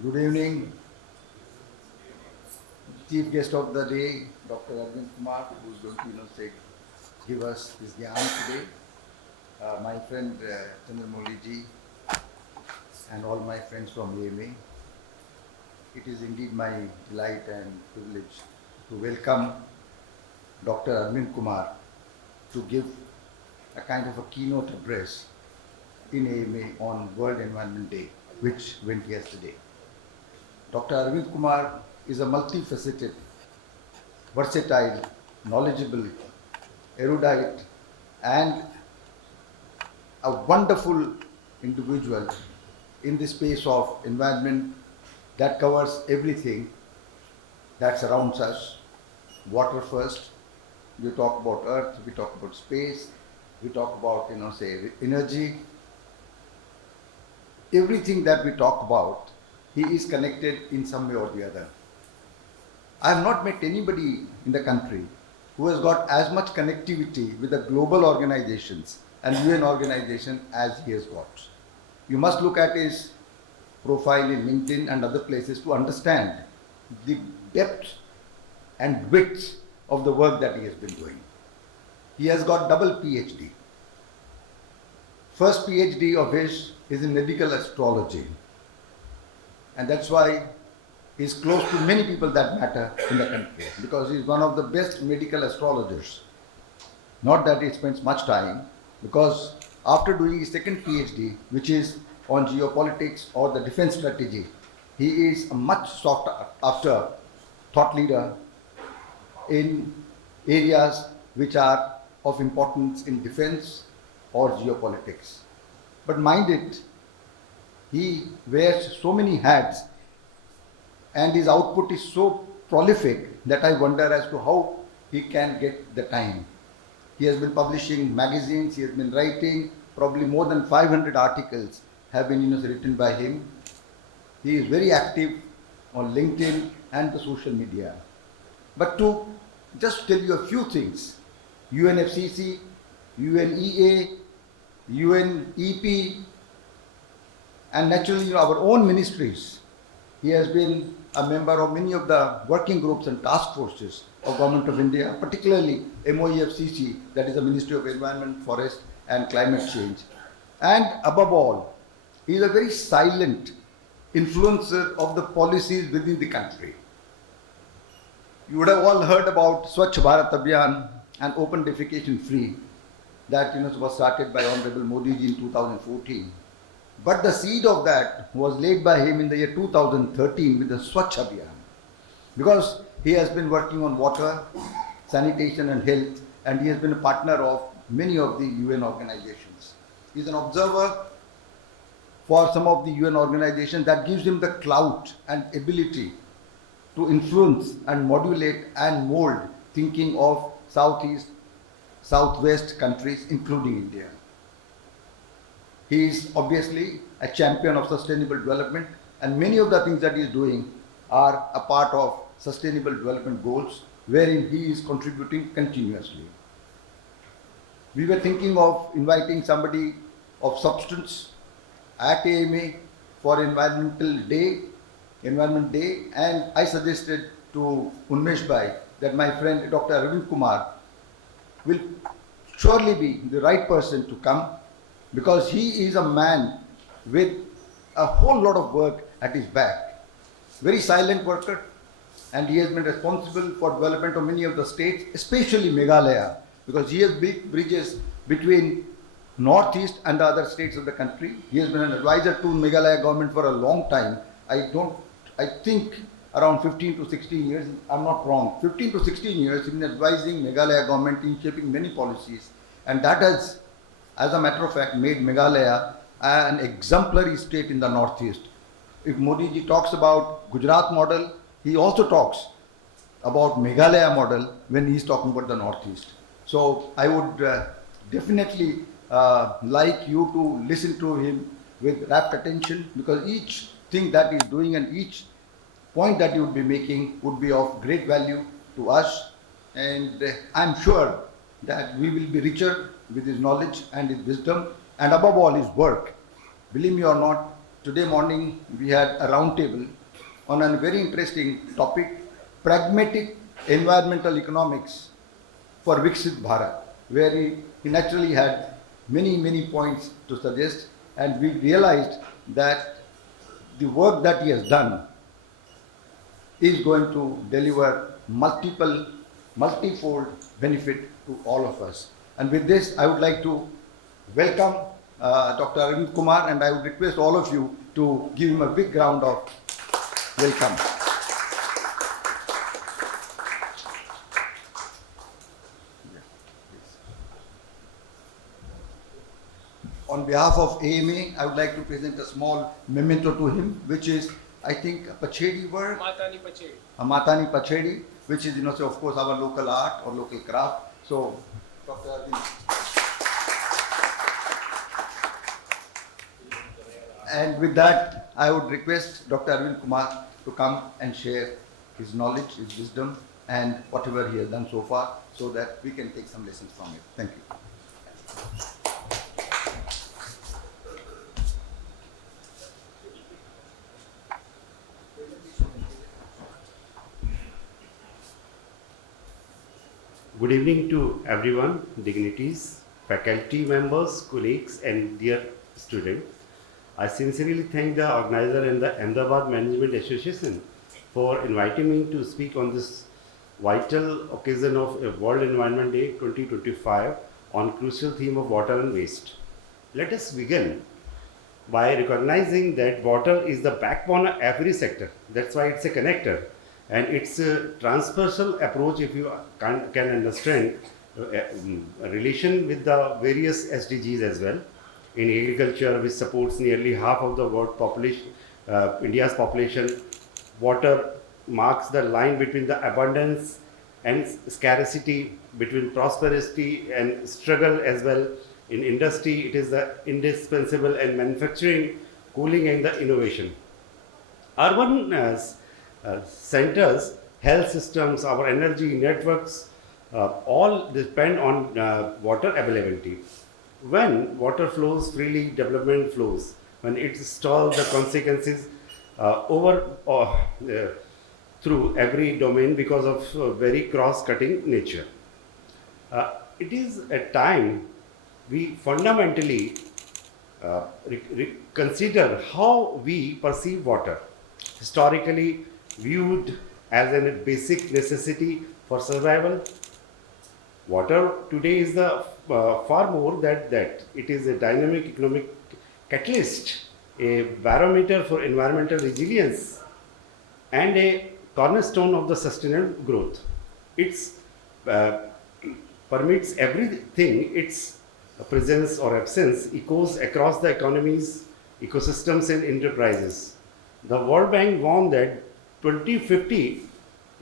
Good evening, chief guest of the day, Dr. Arvind Kumar, who is going to, give us his gyan today. My friend Chandramouli ji and all my friends from AMA. It is indeed my delight and privilege to welcome Dr. Arvind Kumar to give a kind of a keynote address in AMA on World Environment Day, which went yesterday. Dr. Arvind Kumar is a multifaceted, versatile, knowledgeable, erudite, and a wonderful individual in the space of environment that covers everything that surrounds us. Water first, we talk about earth, we talk about space, we talk about, energy. Everything that we talk about, he is connected in some way or the other. I have not met anybody in the country who has got as much connectivity with the global organizations and UN organization as he has got. You must look at his profile in LinkedIn and other places to understand the depth and width of the work that he has been doing. He has got double PhD. First PhD of his is in medical astrology. And that's why he's close to many people that matter in the country, because he's one of the best medical astrologers. Not that he spends much time, because after doing his second PhD, which is on geopolitics or the defense strategy, he is a much sought after thought leader in areas which are of importance in defense or geopolitics. But mind it, he wears so many hats and his output is so prolific that I wonder as to how he can get the time. He has been publishing magazines, he has been writing, probably more than 500 articles have been written by him. He is very active on LinkedIn and the social media. But to just tell you a few things, UNFCCC, UNEA, UNEP, and naturally our own ministries. He has been a member of many of the working groups and task forces of Government of India, particularly MOEFCC, that is the Ministry of Environment, Forest and Climate Change. And above all, he is a very silent influencer of the policies within the country. You would have all heard about Swachh Bharat Abhiyan and open defecation free that was started by Honorable Modi ji in 2014. But the seed of that was laid by him in the year 2013 with the Swachh Abhiyan, because he has been working on water, sanitation and health, and he has been a partner of many of the UN organizations. He is an observer for some of the UN organizations that gives him the clout and ability to influence and modulate and mold thinking of Southeast, Southwest countries, including India. He is obviously a champion of sustainable development, and many of the things that he is doing are a part of sustainable development goals, wherein he is contributing continuously. We were thinking of inviting somebody of substance at AMA for Environment Day, and I suggested to Unmesh Bhai that my friend Dr. Arvind Kumar will surely be the right person to come, because he is a man with a whole lot of work at his back. Very silent worker, and he has been responsible for development of many of the states, especially Meghalaya, because he has built bridges between Northeast and the other states of the country. He has been an advisor to Meghalaya government for a long time. I think around 15 to 16 years, I'm not wrong, 15 to 16 years he's been advising Meghalaya government in shaping many policies, and that has, as a matter of fact, made Meghalaya an exemplary state in the Northeast. If Modi ji talks about Gujarat model, he also talks about Meghalaya model when he is talking about the Northeast. So I would definitely like you to listen to him with rapt attention, because each thing that he is doing and each point that he would be making would be of great value to us, and I'm sure that we will be richer with his knowledge and his wisdom, and above all his work. Believe me or not, today morning we had a round table on a very interesting topic, pragmatic environmental economics for Viksit Bharat, where he naturally had many points to suggest, and we realized that the work that he has done is going to deliver multifold benefit to all of us. And with this, I would like to welcome Dr. Arvind Kumar, and I would request all of you to give him a big round of welcome. On behalf of AMA, I would like to present a small memento to him, which is, I think, a Pachedi word. Matani Pachedi. A Matani Pachedi, which is, so of course, our local art or local craft. So, Dr. Arvind. And with that, I would request Dr. Arvind Kumar to come and share his knowledge, his wisdom, and whatever he has done so far, so that we can take some lessons from it. Thank you. Good evening to everyone, dignitaries, faculty members, colleagues, and dear students. I sincerely thank the organizer and the Ahmedabad Management Association for inviting me to speak on this vital occasion of World Environment Day 2025 on crucial theme of water and waste. Let us begin by recognizing that water is the backbone of every sector. That's why it's a connector. And it's a transversal approach if you can understand a relation with the various SDGs as well. In agriculture, which supports nearly half of the world population, India's population, water marks the line between the abundance and scarcity, between prosperity and struggle as well. In industry, it is the indispensable, and manufacturing, cooling, and the innovation. Urban centers, health systems, our energy networks, all depend on water availability. When water flows freely, development flows. When it stalls, the consequences through every domain because of very cross-cutting nature. It is a time we fundamentally consider how we perceive water. Historically viewed as a basic necessity for survival, water today is the far more than that. It is a dynamic economic catalyst, a barometer for environmental resilience, and a cornerstone of the sustainable growth. It permits everything. Its presence or absence echoes across the economies, ecosystems, and enterprises. The World Bank warned that 2050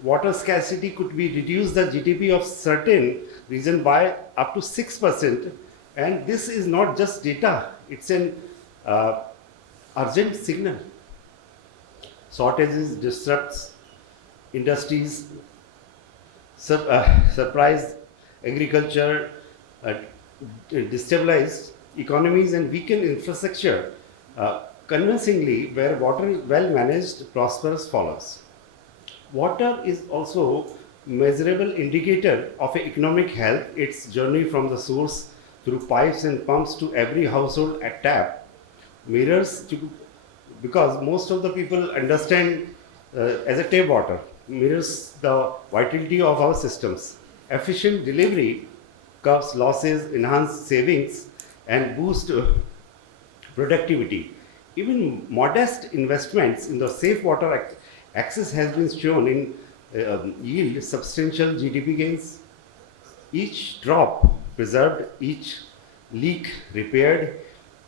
water scarcity could be reduce the GDP of certain region by up to 6%, and this is not just data, it's an urgent signal. Shortages disrupts industries, surprise agriculture, destabilize economies, and weaken infrastructure. Convincingly, where water is well managed, prosperous follows. Water is also measurable indicator of economic health. Its journey from the source through pipes and pumps to every household at tap mirrors because most of the people understand as a tap water mirrors the vitality of our systems. Efficient delivery curbs losses, enhance savings, and boost productivity. Even modest investments in the safe water access has been shown in yield substantial GDP gains. Each drop preserved, each leak repaired,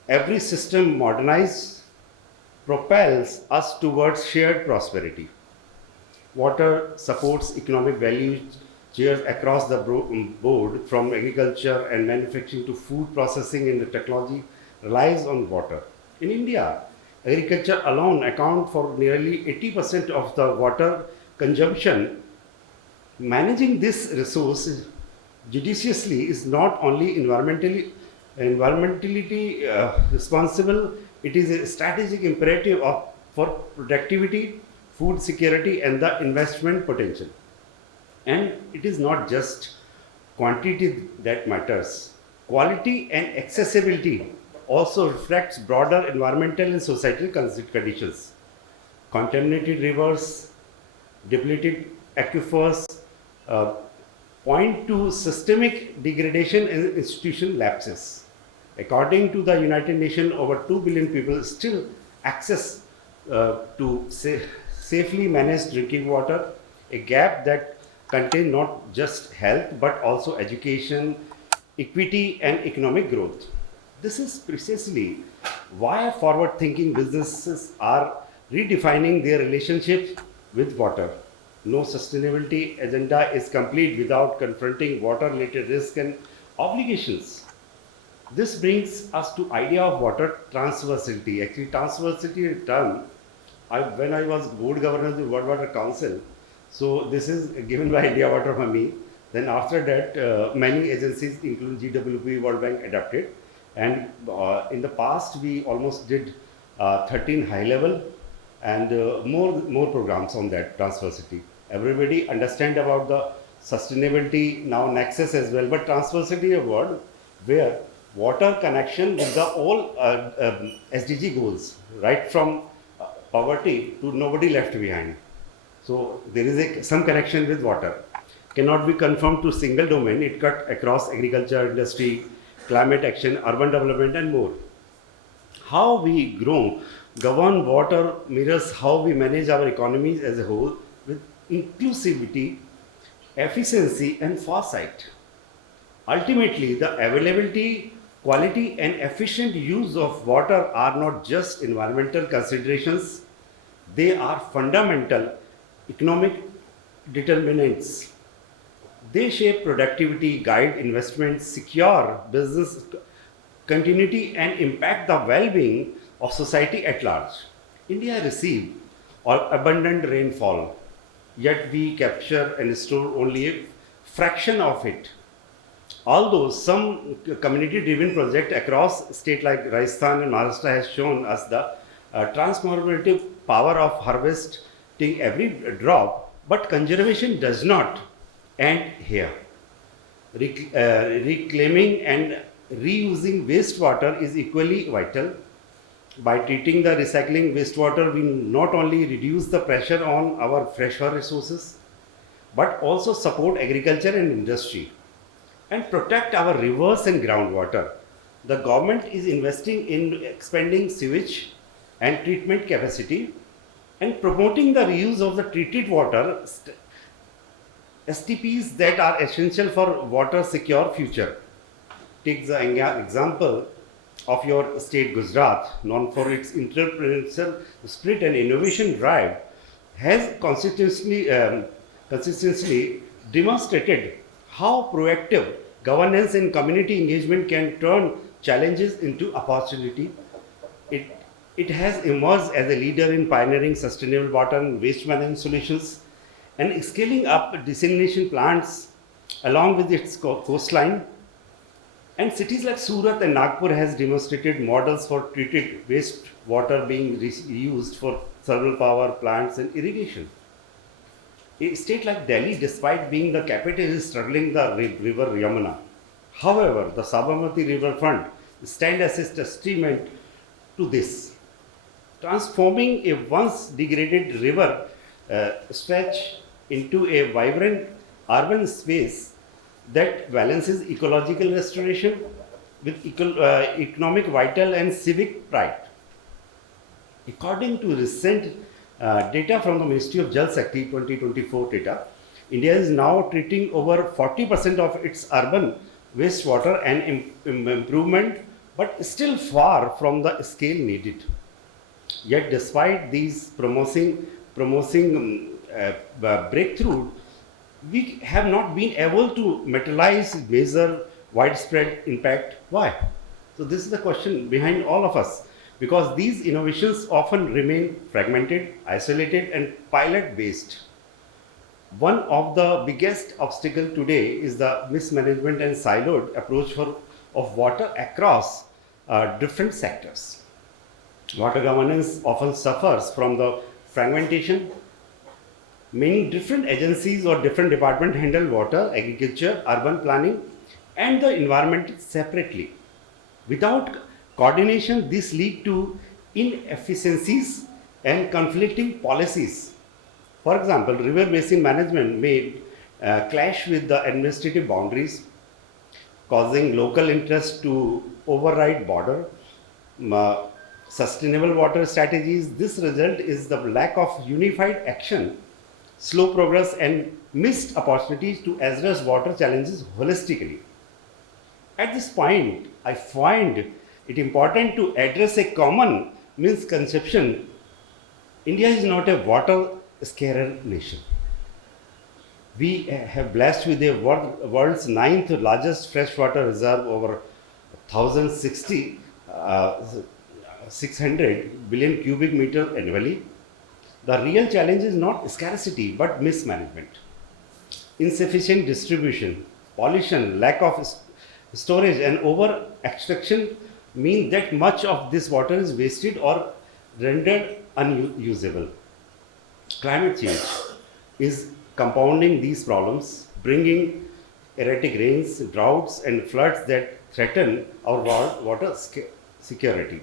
every system modernized propels us towards shared prosperity. Water supports economic value chains across the board, from agriculture and manufacturing to food processing, and the technology relies on water. In India, agriculture alone accounts for nearly 80% of the water consumption. Managing this resource judiciously is not only environmentally responsible It is a strategic imperative for productivity, food security, and the investment potential. And it is not just quantity that matters. Quality and accessibility also reflects broader environmental and societal conditions. Contaminated rivers, depleted aquifers uh, point to systemic degradation and institutional lapses. According to the United Nations, over 2 billion people still access to safely managed drinking water, a gap that contains not just health but also education, equity, and economic growth. This is precisely why forward thinking businesses are redefining their relationship with water. No sustainability agenda is complete without confronting water related risks and obligations. This brings us to idea of water transversality. Actually, transversality term, when I was board governor of the World Water Council, so this is given by India Water for me. Then after that, many agencies, including GWP, World Bank, adopted. And in the past, we almost did 13 high level and more programs on that transversity. Everybody understand about the sustainability now nexus as well, but transversity a word where water connection with the all SDG goals, right from poverty to nobody left behind. So there is some connection with water. Cannot be confined to single domain. It cut across agriculture, industry, climate action, urban development, and more. How we grow, govern water mirrors how we manage our economies as a whole with inclusivity, efficiency, and foresight. Ultimately, the availability, quality, and efficient use of water are not just environmental considerations, they are fundamental economic determinants. They shape productivity, guide investments, secure business continuity, and impact the well being of society at large. India receives abundant rainfall, yet we capture and store only a fraction of it. Although some community driven project across states like Rajasthan and Maharashtra has shown us the transformative power of harvesting every drop, but conservation does not end here. Reclaiming and reusing wastewater is equally vital. By treating the recycling wastewater, we not only reduce the pressure on our freshwater resources, but also support agriculture and industry and protect our rivers and groundwater. The government is investing in expanding sewage and treatment capacity and promoting the reuse of the treated water STPs that are essential for water secure future. Take the example of your state Gujarat, known for its entrepreneurial spirit and innovation drive, has consistently demonstrated how proactive governance and community engagement can turn challenges into opportunity. It has emerged as a leader in pioneering sustainable water and waste management solutions and scaling up desalination plants along with its coastline. And cities like Surat and Nagpur has demonstrated models for treated wastewater being used for thermal power plants and irrigation. A state like Delhi, despite being the capital, is struggling the river Yamuna. However, the Sabarmati River Fund stands as a testament to this, transforming a once degraded river stretch into a vibrant urban space that balances ecological restoration with economic vital and civic pride. According to recent data from the Ministry of Jal Shakti 2024 data, India is now treating over 40% of its urban wastewater and improvement, but still far from the scale needed. Yet, despite these promising breakthrough, we have not been able to materialize major widespread impact. Why? So this is the question behind all of us, because these innovations often remain fragmented, isolated, and pilot based. One of the biggest obstacles today is the mismanagement and siloed approach of water across different sectors. Water governance often suffers from the fragmentation. Many different agencies or different departments handle water, agriculture, urban planning, and the environment separately. Without coordination, this leads to inefficiencies and conflicting policies. For example, river basin management may clash with the administrative boundaries, causing local interests to override border. Sustainable water strategies, this result is the lack of unified action, slow progress, and missed opportunities to address water challenges holistically. At this point, I find it important to address a common misconception. India is not a water scarer nation. We have blessed with the world's ninth largest freshwater reserve, over 1,060 600 billion cubic meter annually. The real challenge is not scarcity but mismanagement. Insufficient distribution, pollution, lack of storage, and over extraction mean that much of this water is wasted or rendered unusable. Climate change is compounding these problems, bringing erratic rains, droughts, and floods that threaten our water security.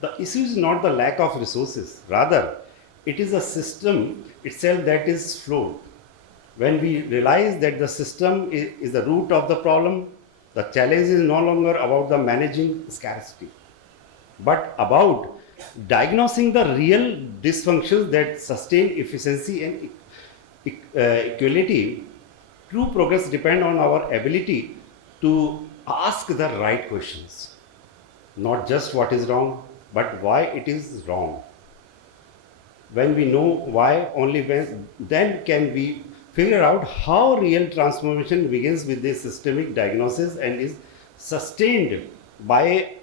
The issue is not the lack of resources, rather, it is a system itself that is flawed. When we realize that the system is the root of the problem, the challenge is no longer about the managing scarcity, but about diagnosing the real dysfunctions that sustain efficiency and equality. True progress depends on our ability to ask the right questions, not just what is wrong, but why it is wrong. When we know why, only then can we figure out how real transformation begins with this systemic diagnosis and is sustained by a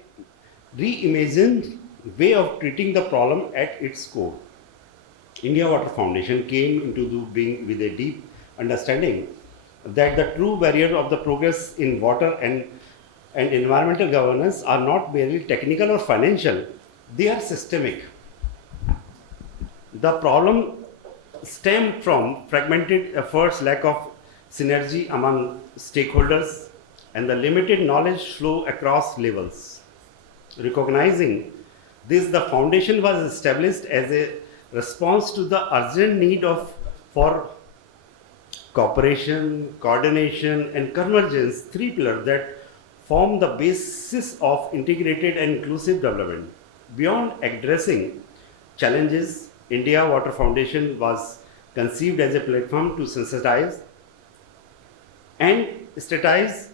reimagined way of treating the problem at its core. India Water Foundation came into being with a deep understanding that the true barrier of the progress in water and environmental governance are not merely technical or financial, they are systemic. The problem stems from fragmented efforts, lack of synergy among stakeholders, and the limited knowledge flow across levels. Recognizing this, the foundation was established as a response to the urgent need for cooperation, coordination, and convergence, three pillars that form the basis of integrated and inclusive development. Beyond addressing challenges, India Water Foundation was conceived as a platform to sensitize and strategize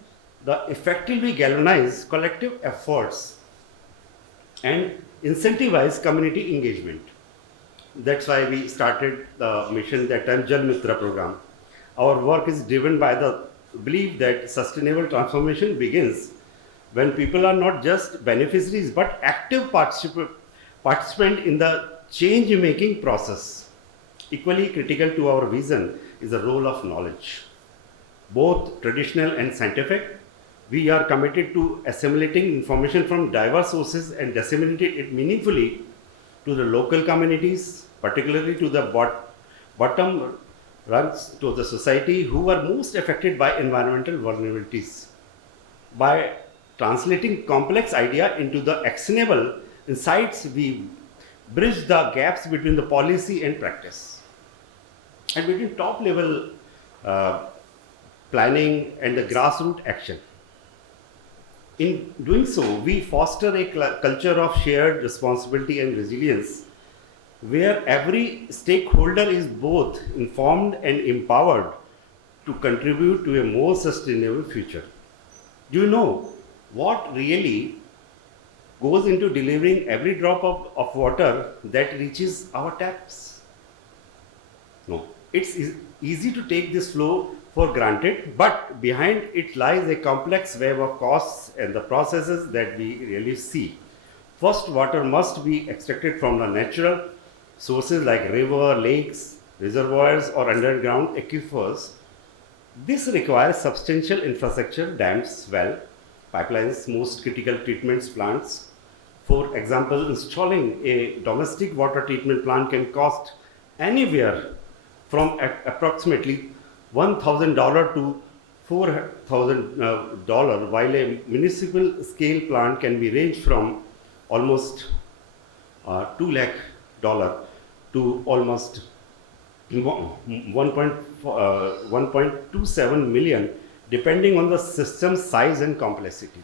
the effectively galvanize collective efforts and incentivize community engagement. That's why we started the mission, that time Jal Mitra program. Our work is driven by the belief that sustainable transformation begins when people are not just beneficiaries but active participant in the change making process. Equally critical to our vision is the role of knowledge, both traditional and scientific. We are committed to assimilating information from diverse sources and disseminating it meaningfully to the local communities, particularly to the bottom rungs, to the society who are most affected by environmental vulnerabilities. By translating complex idea into the actionable insights, we bridge the gaps between the policy and practice, and between top level planning and the grassroots action. In doing so, we foster a culture of shared responsibility and resilience, where every stakeholder is both informed and empowered to contribute to a more sustainable future. Do you know what really goes into delivering every drop of water that reaches our taps? No. It's easy to take this flow for granted, but behind it lies a complex web of costs and the processes that we really see. First, water must be extracted from the natural sources like river, lakes, reservoirs, or underground aquifers. This requires substantial infrastructure, dams, pipelines, most critical treatments plants, For example, installing a domestic water treatment plant can cost anywhere from approximately $1,000 to $4,000, while a municipal scale plant can be ranged from almost $2 lakh to almost 1.27 million, depending on the system size and complexity.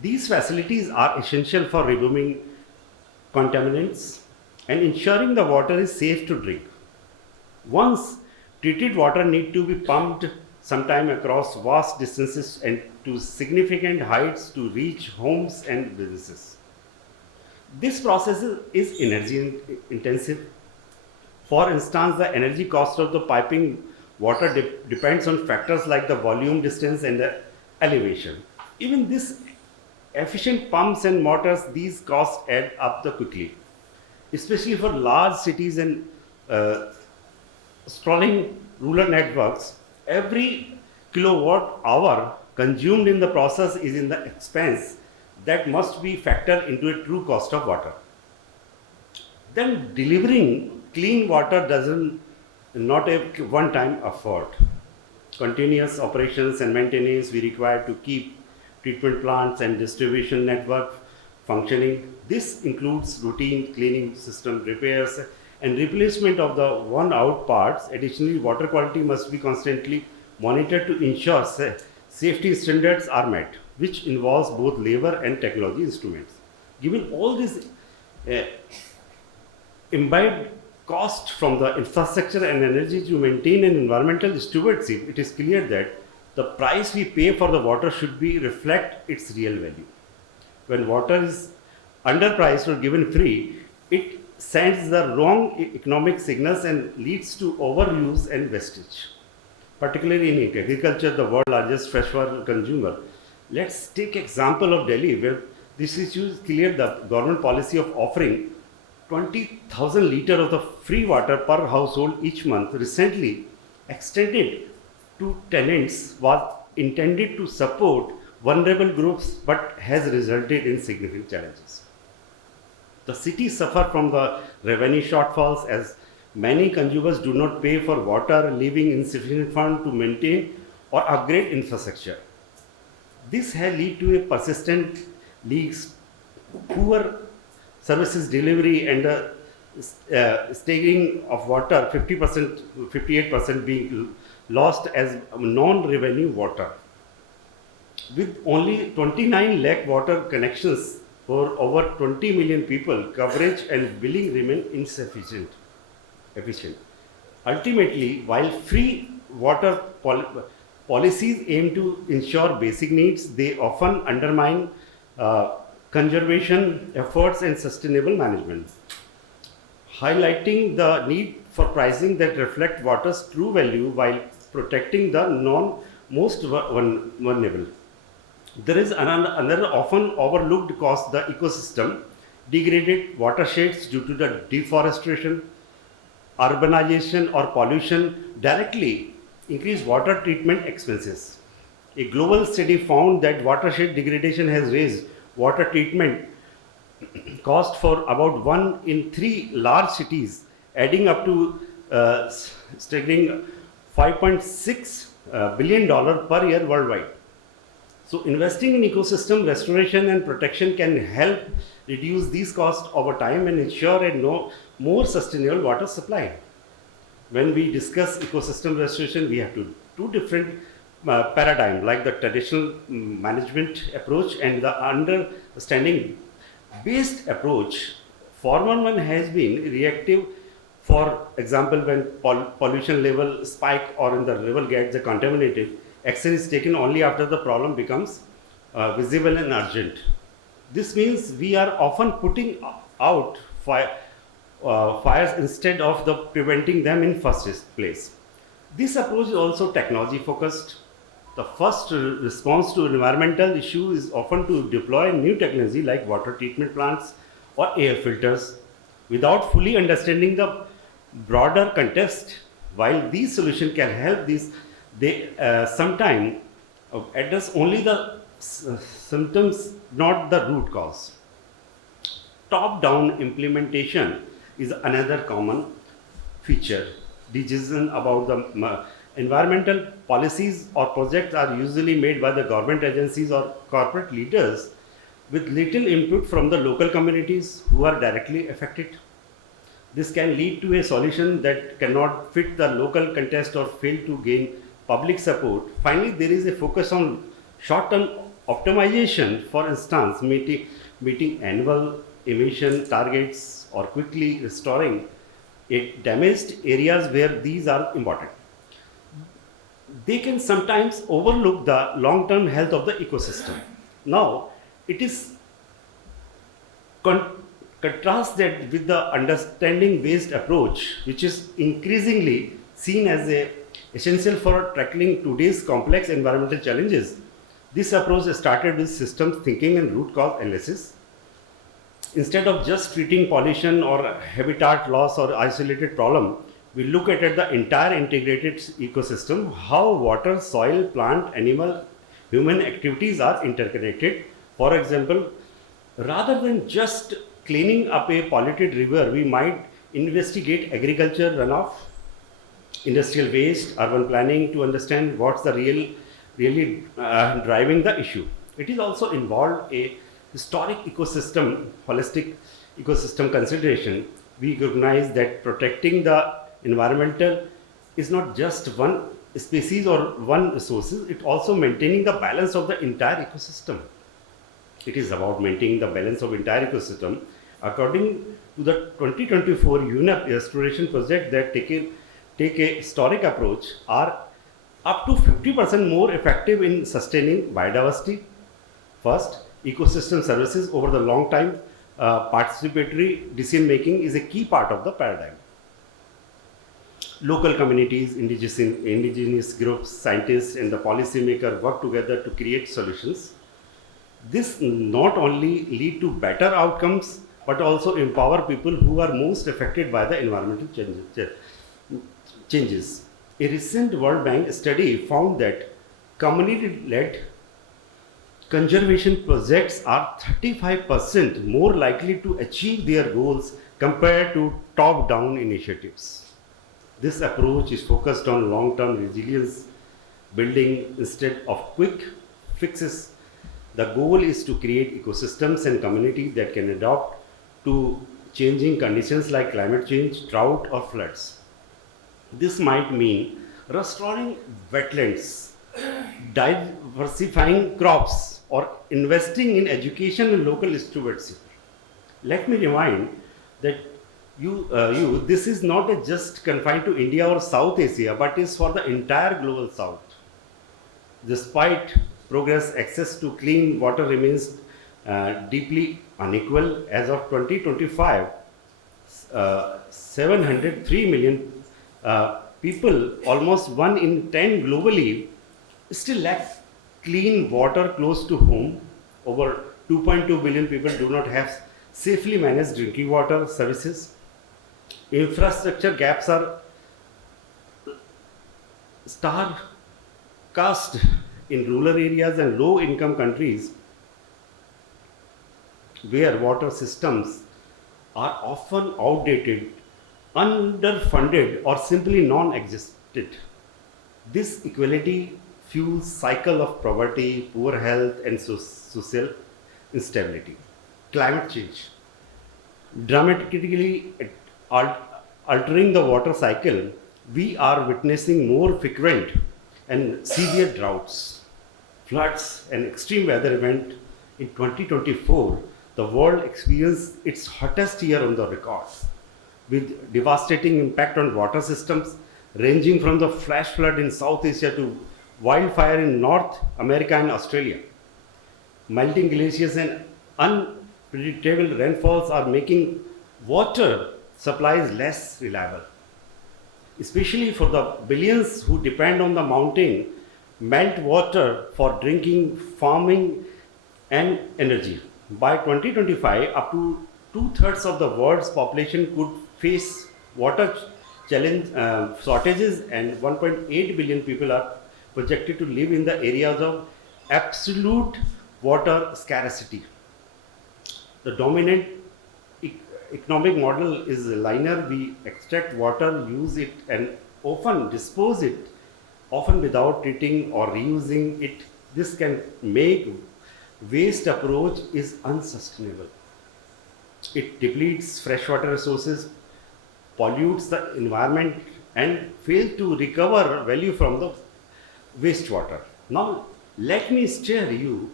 These facilities are essential for removing contaminants and ensuring the water is safe to drink. Once treated water need to be pumped sometime across vast distances and to significant heights to reach homes and businesses. This process is energy intensive. For instance, the energy cost of the piping water depends on factors like the volume, distance, and the elevation. Even this efficient pumps and motors, these costs add up quickly, especially for large cities and sprawling rural networks. Every kilowatt hour consumed in the process is in the expense that must be factored into a true cost of water. Then delivering clean water doesn't not a one-time effort. Continuous operations and maintenance we require to keep treatment plants and distribution network functioning. This includes routine cleaning system repairs and replacement of the worn out parts. Additionally, water quality must be constantly monitored to ensure safety standards are met, which involves both labor and technology instruments. Given all this imbibed cost from the infrastructure and energy to maintain an environmental stewardship, it is clear that the price we pay for the water should be reflect its real value. When water is underpriced or given free, it sends the wrong economic signals and leads to overuse and wastage. Particularly in agriculture, the world's largest freshwater consumer. Let's take example of Delhi, where this issue is clear. The government policy of offering 20,000 liters of the free water per household each month, recently extended to tenants, was intended to support vulnerable groups but has resulted in significant challenges. The cities suffer from the revenue shortfalls as many consumers do not pay for water, leaving insufficient funds to maintain or upgrade infrastructure. This has led to a persistent leaks, poor services delivery, and a staggering of water, 50%, 58% being lost as non-revenue water. With only 29 lakh water connections for over 20 million people, coverage and billing remain insufficient. Ultimately, while free water policies aim to ensure basic needs, they often undermine conservation efforts and sustainable management, highlighting the need for pricing that reflect water's true value while protecting the most vulnerable. There is another often overlooked cost: the ecosystem. Degraded watersheds due to the deforestation, urbanization, or pollution directly increase water treatment expenses. A global study found that watershed degradation has raised water treatment cost for about 1 in 3 large cities, adding up to staggering $5.6 billion per year worldwide. So investing in ecosystem restoration and protection can help reduce these costs over time and ensure a more sustainable water supply. When we discuss ecosystem restoration, we have two different paradigms, like the traditional management approach and the understanding based approach. Former one has been reactive. For example, when pollution level spike or in the river gets contaminated, action is taken only after the problem becomes visible and urgent. This means we are often putting out fires instead of preventing them in first place. This approach is also technology focused. The first response to environmental issue is often to deploy new technology like water treatment plants or air filters without fully understanding the broader context. While these solutions can help they sometimes address only the symptoms, not the root cause. top-down implementation is another common feature. Decisions about the environmental policies or projects are usually made by the government agencies or corporate leaders with little input from the local communities who are directly affected. This can lead to a solution that cannot fit the local context or fail to gain public support. Finally, there is a focus on short-term optimization, for instance, meeting annual emission targets or quickly restoring damaged areas where these are important. They can sometimes overlook the long-term health of the ecosystem. Now, it is contrast that with the understanding-based approach, which is increasingly seen as essential for tackling today's complex environmental challenges. This approach started with systems thinking and root cause analysis. Instead of just treating pollution or habitat loss or isolated problem, we look at the entire integrated ecosystem, how water, soil, plant, animal, human activities are interconnected. For example, rather than just cleaning up a polluted river, we might investigate agriculture runoff, industrial waste, urban planning to understand what's the really driving the issue. It is also involved a historic ecosystem, holistic ecosystem consideration. We recognize that protecting the environmental is not just one species or one resources, it also maintaining the balance of the entire ecosystem. It is about maintaining the balance of entire ecosystem. According to the 2024 UNEP restoration project that take a historic approach are up to 50% more effective in sustaining biodiversity. First, ecosystem services over the long time, participatory decision making is a key part of the paradigm. Local communities, indigenous groups, scientists and the policymaker work together to create solutions. This not only lead to better outcomes but also empower people who are most affected by the environmental changes. A recent World Bank study found that community-led conservation projects are 35% more likely to achieve their goals compared to top-down initiatives. This approach is focused on long-term resilience building instead of quick fixes. The goal is to create ecosystems and communities that can adapt to changing conditions like climate change, drought, or floods. This might mean restoring wetlands, diversifying crops, or investing in education and local stewardship. Let me remind that this is not just confined to India or South Asia, but is for the entire global South. Despite progress, access to clean water remains deeply unequal. As of 2025, 703 million people, almost 1 in 10 globally, still lack clean water close to home. Over 2.2 billion people do not have safely managed drinking water services. Infrastructure gaps are star cast in rural areas and low income countries where water systems are often outdated, underfunded, or simply non-existent. This inequality fuels cycle of poverty, poor health, and social instability. Climate change dramatically altering the water cycle. We are witnessing more frequent and severe droughts, floods, and extreme weather events. In 2024, the world experienced its hottest year on the record, with devastating impact on water systems ranging from the flash flood in South Asia to wildfire in North America and Australia. Melting glaciers and unpredictable rainfalls are making water supplies less reliable, especially for the billions who depend on the mountain melt water for drinking, farming, and energy. By 2025, up to two-thirds of the world's population could face water shortages, and 1.8 billion people are projected to live in the areas of absolute water scarcity. The dominant economic model is linear. We extract water, use it, and often dispose it, often without treating or reusing it. This can make waste approach is unsustainable. It depletes freshwater resources, pollutes the environment, and fails to recover value from the wastewater. Now, let me steer you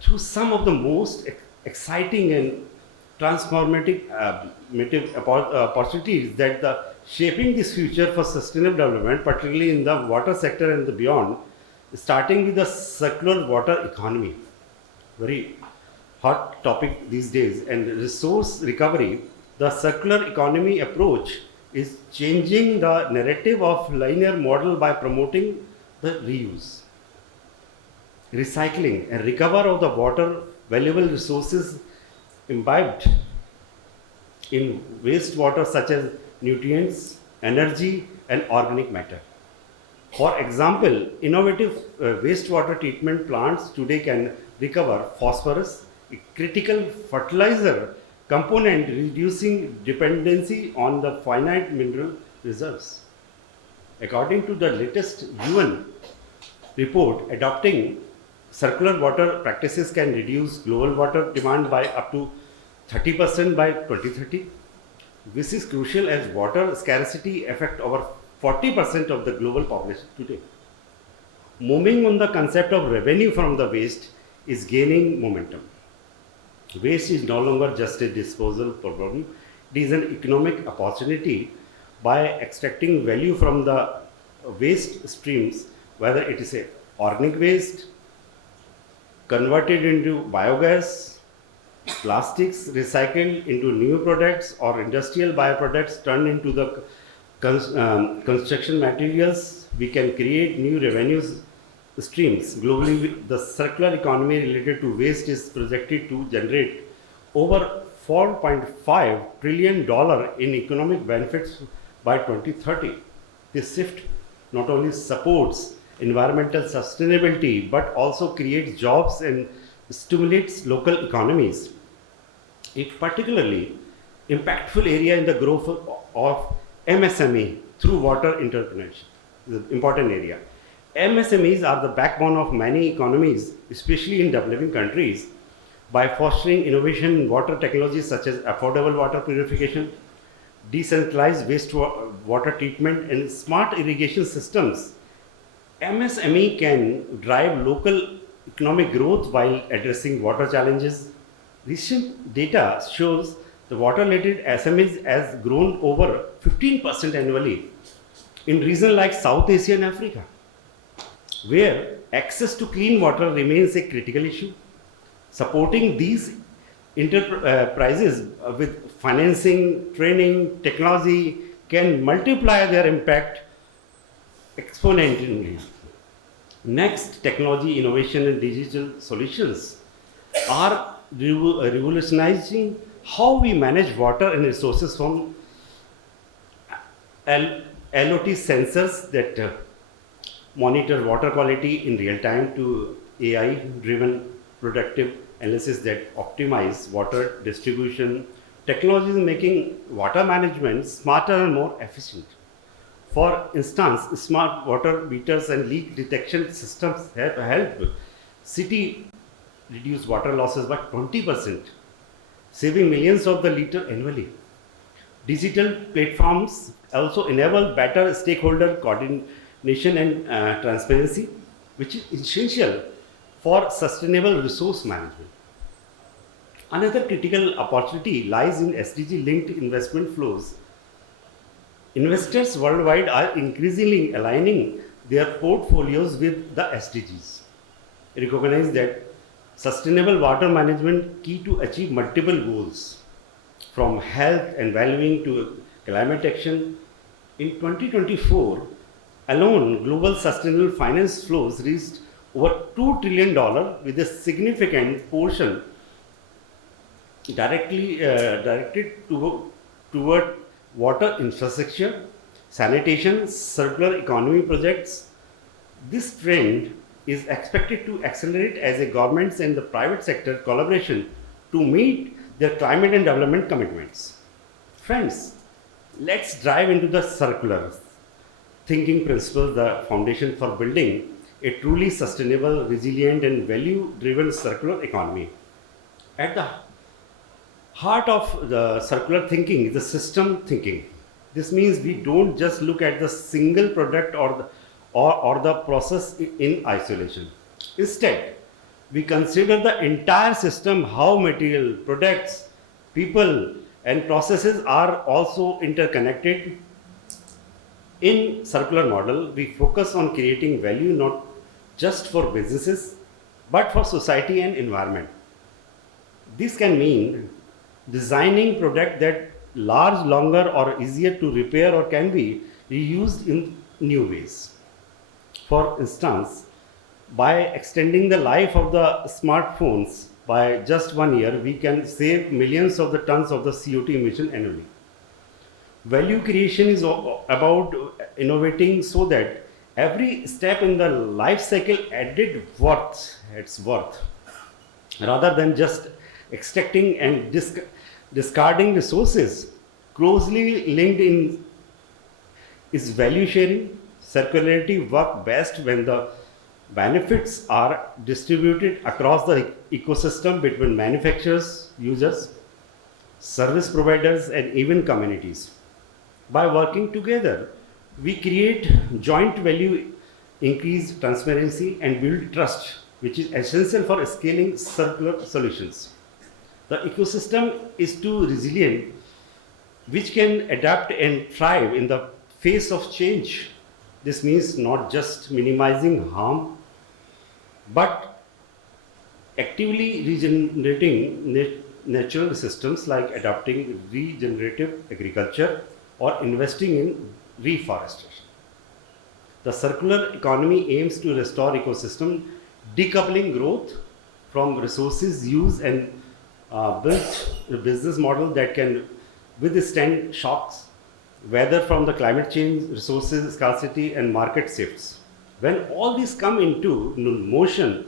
through some of the most exciting and opportunities that the shaping this future for sustainable development, particularly in the water sector and the beyond, starting with the circular water economy. Very hot topic these days, and resource recovery. The circular economy approach is changing the narrative of linear model by promoting the reuse, recycling, and recover of the water valuable resources imbibed in wastewater such as nutrients, energy, and organic matter. For example, innovative wastewater treatment plants today can recover phosphorus, a critical fertilizer component, reducing dependency on the finite mineral reserves. According to the latest UN report, adopting circular water practices can reduce global water demand by up to 30% by 2030. This is crucial as water scarcity affects over 40% of the global population today. Moving on, the concept of revenue from the waste is gaining momentum. Waste is no longer just a disposal problem, it is an economic opportunity. By extracting value from the waste streams, whether it is a organic waste, converted into biogas, plastics recycled into new products, or industrial bioproducts turned into the construction materials, we can create new revenues streams. Globally, the circular economy related to waste is projected to generate over $4.5 trillion in economic benefits by 2030. This shift not only supports environmental sustainability but also creates jobs and stimulates local economies. A particularly impactful area in the growth of MSME through water entrepreneurship is an important area. MSMEs are the backbone of many economies, especially in developing countries. By fostering innovation in water technologies such as affordable water purification, decentralized wastewater treatment, and smart irrigation systems, MSME can drive local economic growth while addressing water challenges. Recent data shows the water-related SMEs has grown over 15% annually in regions like South Asia and Africa, where access to clean water remains a critical issue. Supporting these enterprises with financing, training, technology can multiply their impact exponentially. Next, technology, innovation, and digital solutions are revolutionizing how we manage water and resources, from LOT sensors that monitor water quality in real time to AI-driven predictive analysis that optimize water distribution. Technology is making water management smarter and more efficient. For instance, smart water meters and leak detection systems have helped city reduce water losses by 20%, saving millions of the liters annually. Digital platforms also enable better stakeholder coordination and transparency, which is essential for sustainable resource management. Another critical opportunity lies in SDG-linked investment flows. Investors worldwide are increasingly aligning their portfolios with the SDGs. Recognize that sustainable water management key to achieve multiple goals, from health and well-being to climate action. In 2024 alone, global sustainable finance flows reached over $2 trillion, with a significant portion directed toward water infrastructure, sanitation, circular economy projects. This trend is expected to accelerate as a governments and the private sector collaboration to meet their climate and development commitments. Friends, let's dive into the circular thinking principle, the foundation for building a truly sustainable, resilient, and value driven circular economy. At the heart of the circular thinking is the system thinking. This means we don't just look at the single product or the process in isolation. Instead, we consider the entire system, how material, products, people, and processes are also interconnected. In circular model, we focus on creating value not just for businesses, but for society and environment. This can mean designing product that last longer or easier to repair or can be reused in new ways. For instance, by extending the life of the smartphones by just 1 year, we can save millions of the tons of the CO2 emission annually. Value creation is about innovating so that every step in the life cycle added its worth, rather than just extracting and discarding resources. Closely linked in is value sharing. Circularity works best when the benefits are distributed across the ecosystem between manufacturers, users, service providers, and even communities. By working together, we create joint value, increase transparency, and build trust, which is essential for scaling circular solutions. The ecosystem is too resilient, which can adapt and thrive in the face of change. This means not just minimizing harm, but actively regenerating natural systems like adopting regenerative agriculture or investing in reforestation. The circular economy aims to restore ecosystem, decoupling growth from resources use and build a business model that can withstand shocks, whether from the climate change, resources scarcity, and market shifts. When all these come into motion,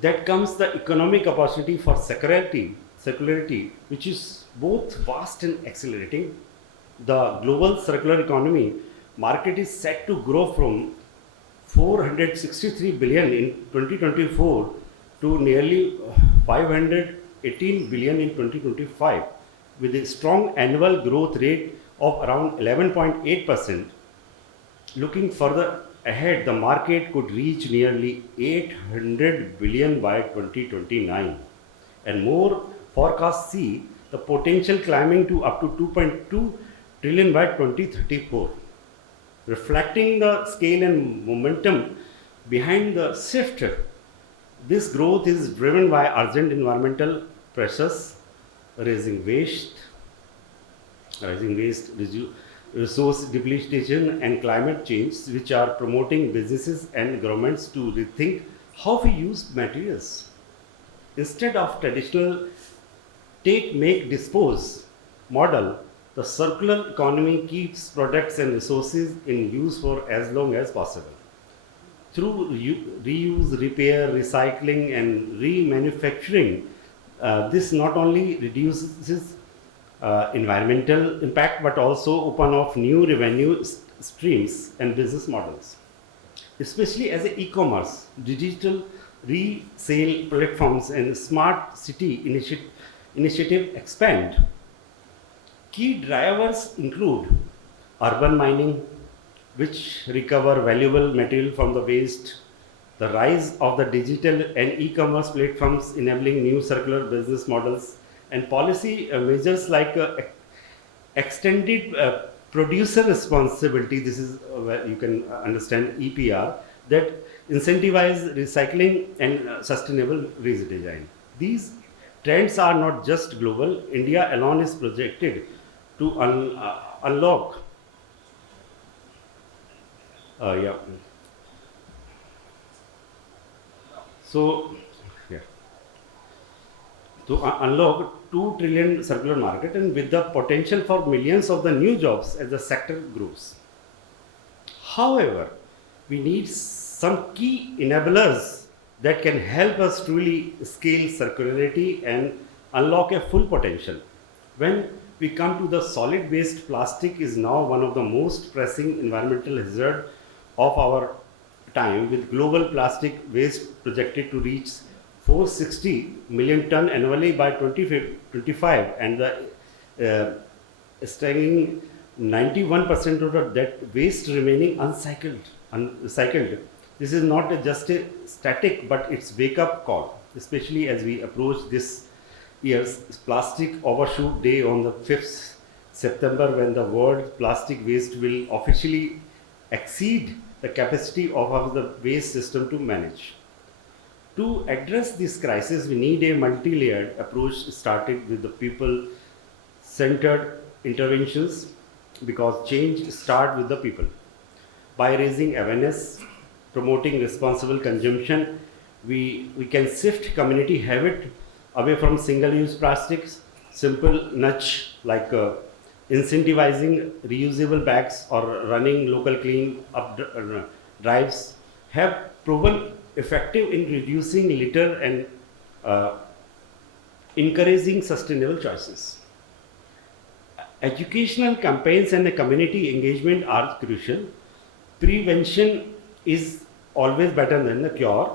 that comes the economic opportunity for circularity, which is both vast and accelerating. The global circular economy market is set to grow from 463 billion in 2024 to nearly 518 billion in 2025, with a strong annual growth rate of around 11.8%. Looking further ahead, the market could reach nearly 800 billion by 2029, and more forecasts see the potential climbing to up to 2.2 trillion by 2034, reflecting the scale and momentum behind the shift. This growth is driven by urgent environmental pressures, rising waste, resource depletion, and climate change, which are promoting businesses and governments to rethink how we use materials. Instead of traditional take, make, dispose model, the circular economy keeps products and resources in use for as long as possible. Through reuse, repair, recycling, and remanufacturing, this not only reduces environmental impact but also open up new revenue streams and business models. Especially as e-commerce, digital resale platforms, and smart city initiative expand. Key drivers include urban mining, which recover valuable material from the waste, the rise of the digital and e-commerce platforms enabling new circular business models, and policy measures like extended producer responsibility. This is where you can understand EPR, that incentivize recycling and sustainable redesign. These trends are not just global. India alone is projected to unlock. Yeah. So, yeah. To unlock 2 trillion circular market, and with the potential for millions of the new jobs as the sector grows. However, we need some key enablers that can help us truly scale circularity and unlock a full potential. When we come to the solid waste, plastic is now one of the most pressing environmental hazard of our time, with global plastic waste projected to reach 460 million ton annually by 2025, and the staggering 91% of that waste remaining unrecycled. This is not just a static, but it's wake-up call, especially as we approach this year's Plastic Overshoot Day on the 5th September, when the world plastic waste will officially exceed the capacity of the waste system to manage. To address this crisis, we need a multi-layered approach started with the people-centered interventions, because change starts with the people. By raising awareness, promoting responsible consumption, we can shift community habit away from single-use plastics. Simple nudge like incentivizing reusable bags or running local clean up drives have proven effective in reducing litter and encouraging sustainable choices. Educational campaigns and the community engagement are crucial. Prevention is always better than the cure.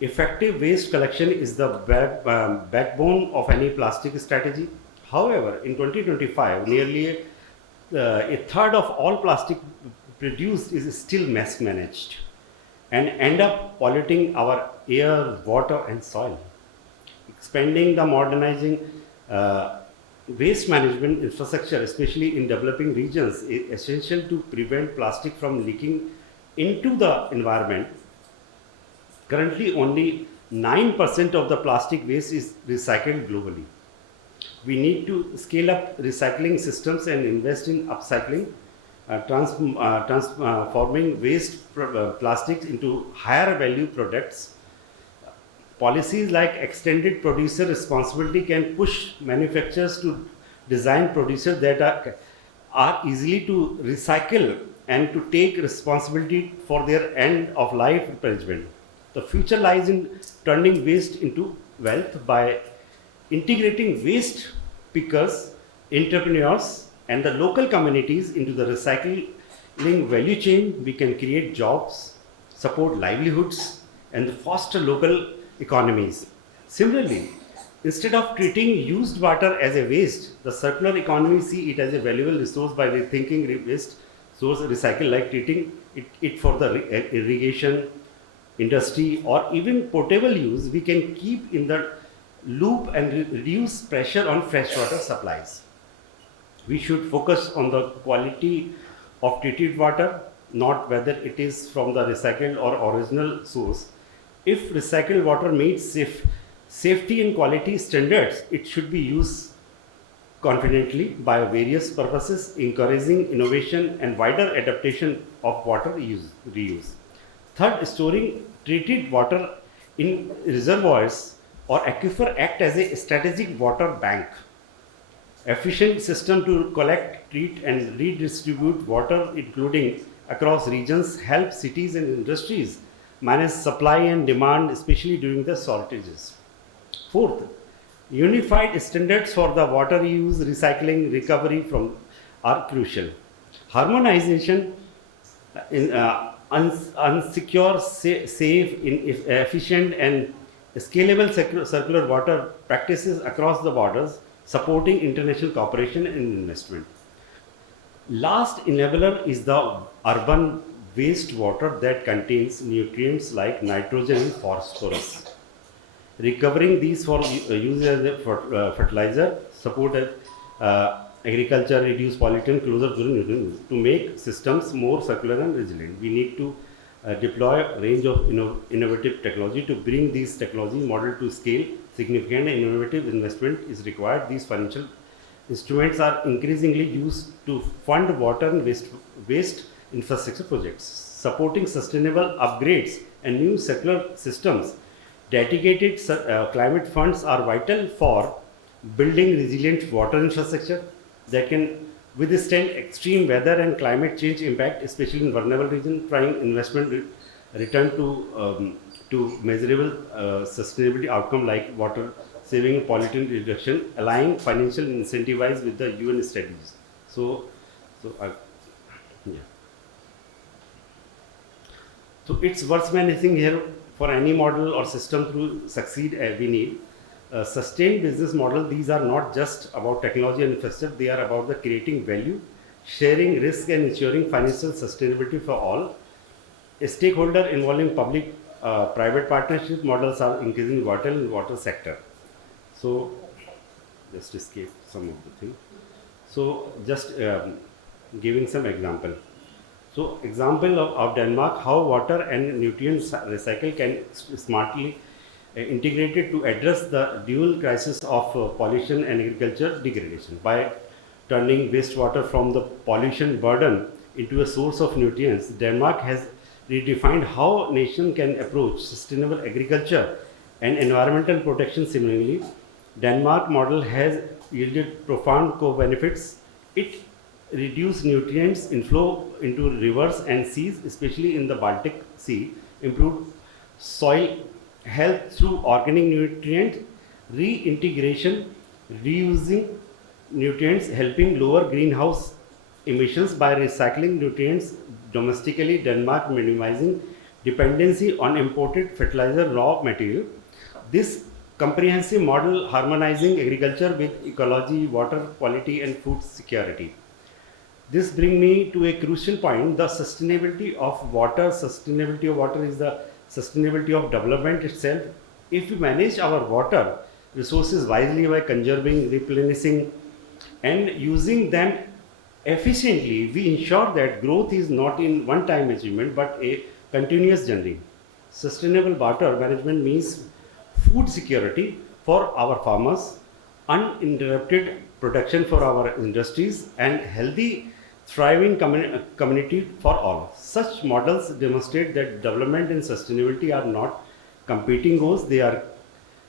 Effective waste collection is the backbone of any plastic strategy. However, in 2025, nearly a third of all plastic produced is still mismanaged and end up polluting our air, water, and soil. Expanding the modernizing waste management infrastructure, especially in developing regions, is essential to prevent plastic from leaking into the environment. Currently, only 9% of the plastic waste is recycled globally. We need to scale up recycling systems and invest in upcycling, transforming waste plastics into higher value products. Policies like extended producer responsibility can push manufacturers to design producers that are easily to recycle and to take responsibility for their end of life management. The future lies in turning waste into wealth. By integrating waste pickers, entrepreneurs, and the local communities into the recycling value chain, we can create jobs, support livelihoods, and foster local economies. Similarly, instead of treating used water as a waste, the circular economy see it as a valuable resource. By rethinking waste source recycle, like treating it for the irrigation, industry, or even potable use, we can keep in the loop and reduce pressure on freshwater supplies. We should focus on the quality of treated water, not whether it is from the recycled or original source. If recycled water meets safety and quality standards, it should be used confidently by various purposes, encouraging innovation and wider adaptation of water reuse. Third, storing treated water in reservoirs or aquifer act as a strategic water bank. Efficient system to collect, treat, and redistribute water, including across regions, help cities and industries manage supply and demand, especially during the shortages. Fourth, unified standards for the water use, recycling, recovery from are crucial. Harmonization in unsecure, safe, efficient, and scalable circular water practices across the borders, supporting international cooperation and investment. Last enabler is the urban wastewater that contains nutrients like nitrogen and phosphorus. Recovering these for use as a fertilizer, support agriculture, reduce pollutant closer to nutrients to make systems more circular and resilient. We need to deploy a range of innovative technology to bring these technology model to scale. Significant and innovative investment is required. These financial instruments are increasingly used to fund water and waste infrastructure projects, supporting sustainable upgrades and new circular systems. Dedicated climate funds are vital for building resilient water infrastructure that can withstand extreme weather and climate change impact, especially in vulnerable regions. Trying investment return to measurable sustainability outcome like water saving pollutant reduction, aligning financial incentivize with the UN strategies. Yeah. So it's worth mentioning here for any model or system to succeed, we need a sustained business model. These are not just about technology and infrastructure, they are about the creating value, sharing risk and ensuring financial sustainability for all. A stakeholder involving public private partnership models are increasing vital in water sector. So just escape some of the things. So just giving some example. So example of Denmark, how water and nutrients recycle can smartly integrated to address the dual crisis of pollution and agriculture degradation by turning wastewater from the pollution burden into a source of nutrients. Denmark has redefined how nation can approach sustainable agriculture and environmental protection. Similarly, Denmark model has yielded profound co-benefits. It reduced nutrients inflow into rivers and seas, especially in the Baltic Sea, improved soil health through organic nutrient reintegration, reusing nutrients, helping lower greenhouse emissions by recycling nutrients domestically. Denmark minimizing dependency on imported fertilizer raw material. This comprehensive model harmonizing agriculture with ecology, water quality and food security. This brings me to a crucial point, the sustainability of water. Sustainability of water is the sustainability of development itself. If we manage our water resources wisely by conserving, replenishing and using them efficiently, we ensure that growth is not in one-time achievement but a continuous journey. Sustainable water management means food security for our farmers, uninterrupted production for our industries and healthy thriving community for all. Such models demonstrate that development and sustainability are not competing goals, they are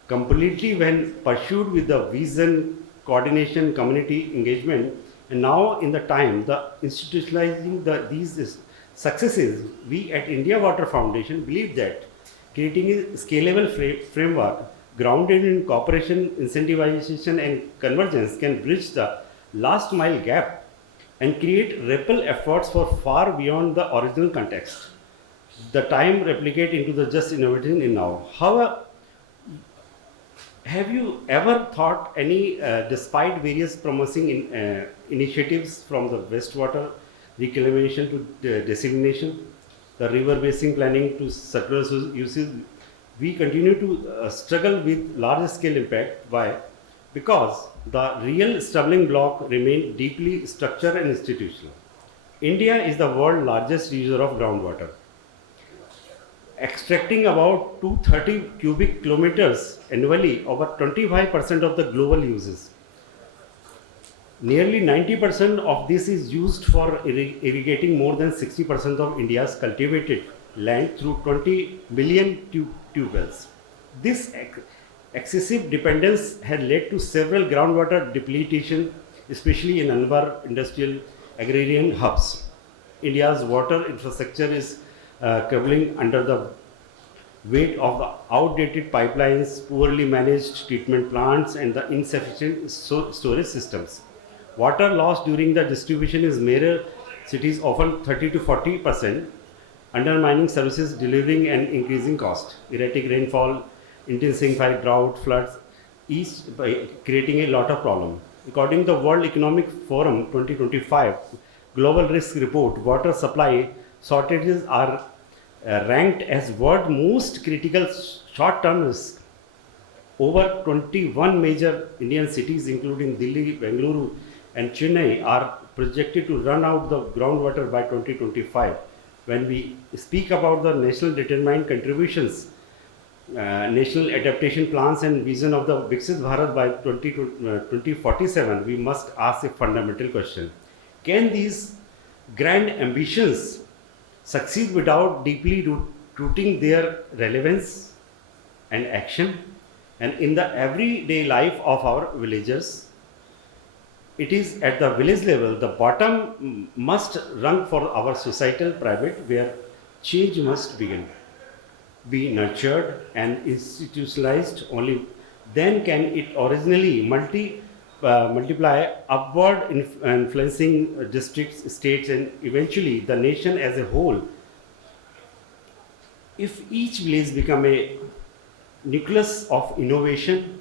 completely when pursued with the vision, coordination, community engagement. And now in the time, the institutionalizing these successes, we at India Water Foundation believe that creating a scalable framework grounded in cooperation, incentivization and convergence can bridge the last mile gap and create ripple efforts for far beyond the original context. The time replicate into the just innovation in now. However, have you ever thought any, despite various promising initiatives from the wastewater reclamation to desalination, the river basin planning to surplus uses, we continue to struggle with large scale impact. Why? Because the real stumbling block remain deeply structural and institutional. India is the world's largest user of groundwater, extracting about 230 cubic kilometers annually, over 25% of the global uses. Nearly 90% of this is used for irrigating more than 60% of India's cultivated land through 20 million tube wells. This excessive dependence had led to several groundwater depletion, especially in urban industrial agrarian hubs. India's water infrastructure is crumbling under the weight of the outdated pipelines, poorly managed treatment plants, and the insufficient storage systems. Water loss during the distribution is major cities often 30 to 40%, undermining services delivering and increasing cost. Erratic rainfall, intensified drought, floods, each by creating a lot of problem. According to the World Economic Forum 2025 Global Risk Report, water supply shortages are ranked as world most critical short-term risk. Over 21 major Indian cities, including Delhi, Bengaluru, and Chennai, are projected to run out the groundwater by 2025. When we speak about the national determined contributions, national adaptation plans and vision of the Viksit Bharat by 2047, we must ask a fundamental question. Can these grand ambitions succeed without deeply rooting their relevance and action? And in the everyday life of our villagers, it is at the village level, the bottom must run for our societal private, where change must begin, be nurtured and institutionalized only then can it originally multiply upward, influencing districts, states, and eventually the nation as a whole. If each village become a nucleus of innovation,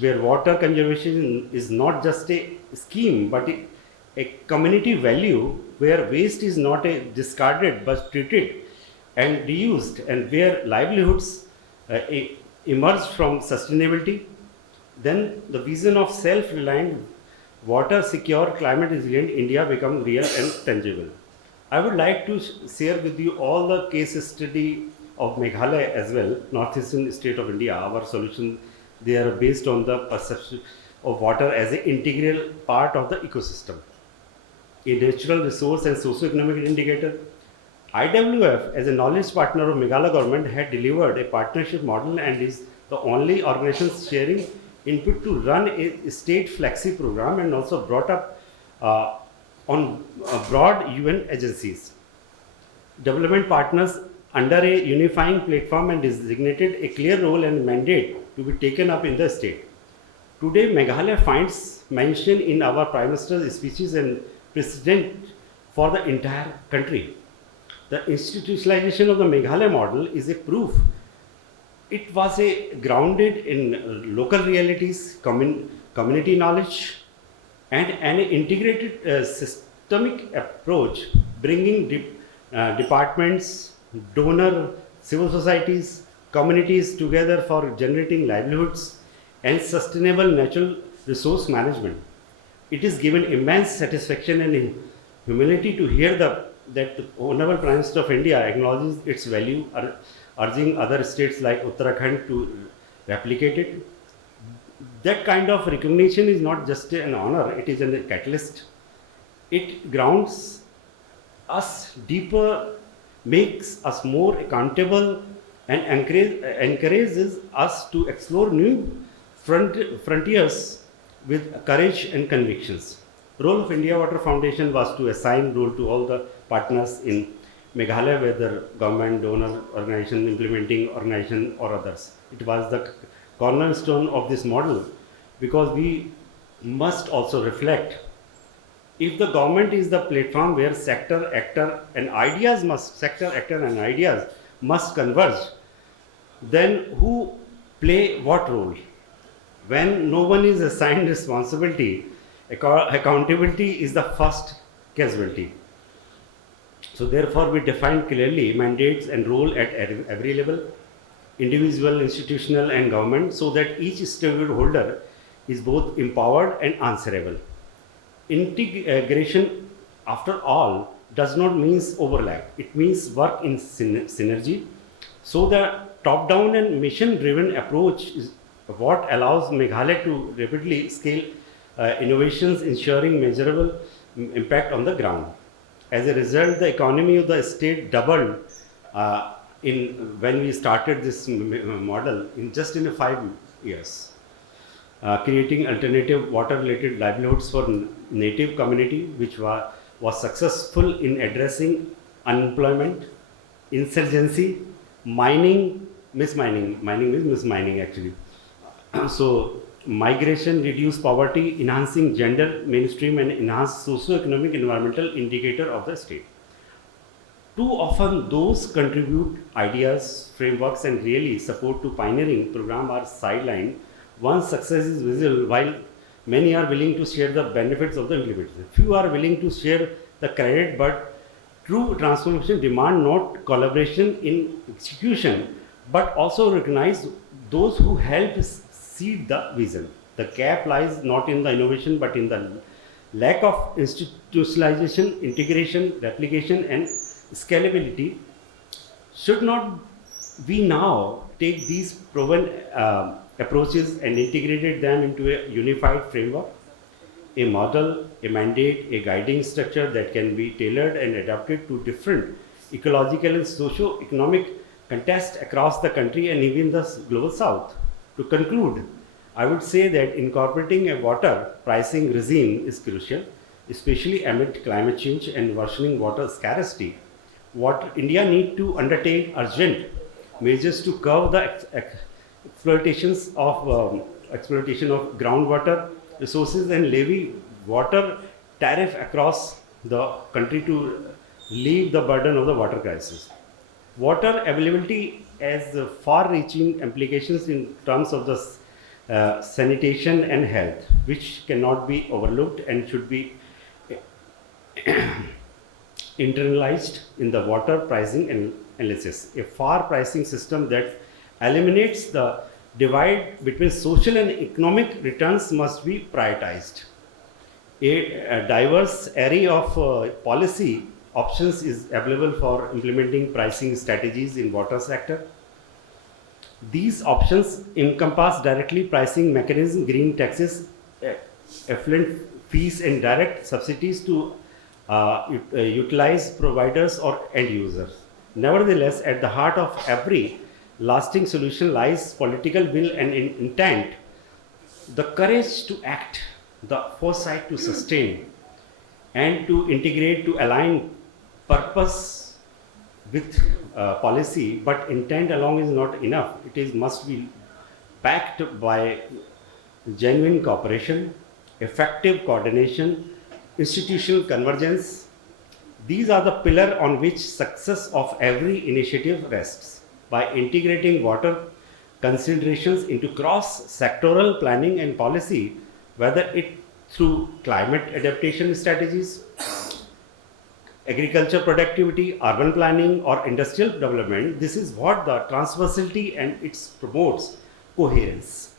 where water conservation is not just a scheme but a community value, where waste is not a discarded but treated and reused, and where livelihoods emerge from sustainability, then the vision of self-reliant, water secure, climate resilient India becomes real and tangible. I would like to share with you all the case study of Meghalaya as well, northeastern state of India. Our solution, they are based on the perception of water as an integral part of the ecosystem, a natural resource and socio-economic indicator. IWF, as a knowledge partner of Meghalaya government, had delivered a partnership model and is the only organization sharing input to run a state flexi program, and also brought up on broad UN agencies, development partners under a unifying platform, and designated a clear role and mandate to be taken up in the state. Today, Meghalaya finds mention in our Prime Minister's speeches and precedent for the entire country. The institutionalization of the Meghalaya model is a proof. It was grounded in local realities, community knowledge, and an integrated systemic approach, bringing departments, donor, civil societies, communities together for generating livelihoods and sustainable natural resource management. It is given immense satisfaction and humility to hear that the Honorable Prime Minister of India acknowledges its value, urging other states like Uttarakhand to replicate it. That kind of recognition is not just an honor, it is a catalyst. It grounds us deeper, makes us more accountable, and encourages us to explore new frontiers with courage and convictions. Role of India Water Foundation was to assign role to all the partners in Meghalaya, whether government, donor organization, implementing organization, or others. It was the cornerstone of this model, because we must also reflect, if the government is the platform where sector actor and ideas must converge, then who play what role? When no one is assigned responsibility, accountability is the first casualty. So therefore, we define clearly mandates and role at every level, individual, institutional, and government, so that each stakeholder is both empowered and answerable. Integration, after all, does not mean overlap. It means work in synergy. So the top-down and mission-driven approach is what allows Meghalaya to rapidly scale innovations, ensuring measurable impact on the ground. As a result, the economy of the state doubled when we started this model in 5 years, creating alternative water-related livelihoods for native community, which was successful in addressing unemployment, insurgency, mining means mismining actually. So migration, reduce poverty, enhancing gender mainstream, and enhance socio-economic environmental indicator of the state. Too often those contribute ideas, frameworks, and really support to pioneering program are sidelined once success is visible, while many are willing to share the benefits of the implementation. Few are willing to share the credit, but true transformation demand not collaboration in execution, but also recognize those who help seed the vision. The gap lies not in the innovation, but in the lack of institutionalization, integration, replication, and scalability. Should not we now take these proven approaches and integrated them into a unified framework, a model, a mandate, a guiding structure that can be tailored and adapted to different ecological and socio-economic contexts across the country and even the global south? To conclude, I would say that incorporating a water pricing regime is crucial, especially amid climate change and worsening water scarcity. What India needs to undertake urgent measures to curb the exploitation of groundwater resources and levy water tariff across the country to relieve the burden of the water crisis. Water availability has far-reaching implications in terms of the sanitation and health, which cannot be overlooked and should be internalized in the water pricing analysis. A fair pricing system that eliminates the divide between social and economic returns must be prioritized. A diverse array of policy options is available for implementing pricing strategies in water sector. These options encompass directly pricing mechanism, green taxes, effluent fees, and direct subsidies to utilize providers or end users. Nevertheless, at the heart of every lasting solution lies political will and intent, the courage to act, the foresight to sustain, and to integrate, to align purpose with policy. But intent alone is not enough. It must be backed by genuine cooperation, effective coordination, institutional convergence. These are the pillar on which success of every initiative rests. By integrating water considerations into cross-sectoral planning and policy, whether it through climate adaptation strategies, agriculture productivity, urban planning, or industrial development, this is what the transversality and it promotes coherence,